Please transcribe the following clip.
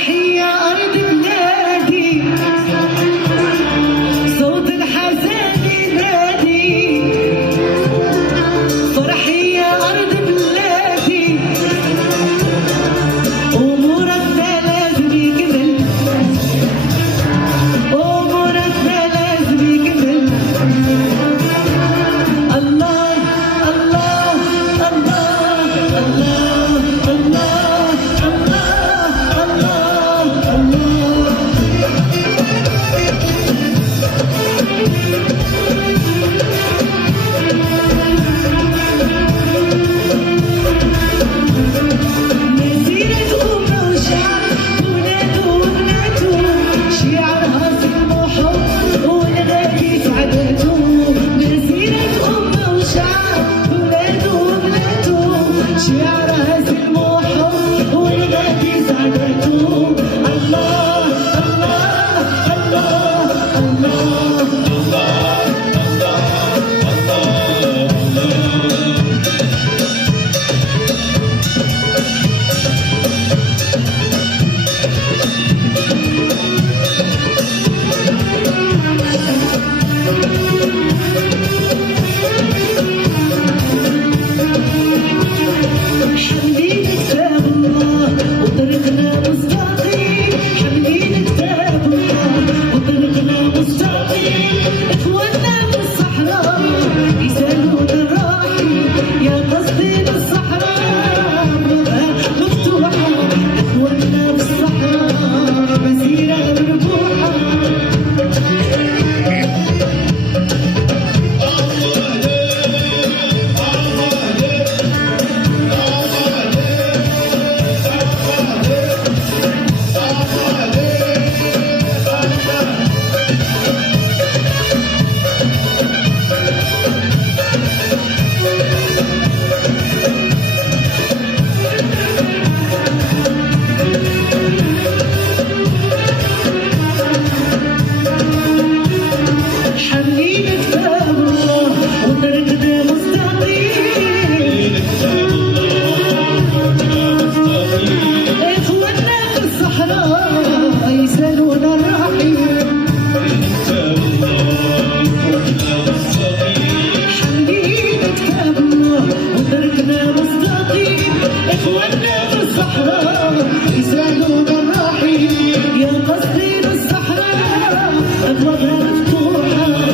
فرحي يا أرض بلادي صوت الحزان ينادي فرحي يا أرض بلادي أمورنا لازم يكمل أمورنا لازم يكمل الله الله الله الله شعرها سموح والغادي سعدته الله الله الله الله حمدين كتاب الله وطريقنا مستقيم حمدين كتاب الله وطريقنا مستقيم اخواننا في الصحراء يسالون الراحل يا قصدي بالصحراء ابوابها مفتوحه اخواننا في الصحراء مسيره مربوحه حملين كتاب الله وطريقنا مستقيم اخواننا في الصحراء يسالون الرحيم حملين كتاب الله وطريقنا مستقيم اخواننا في الصحراء يسالون الرحيم يا قصدين الصحراء ابوابها مفتوحه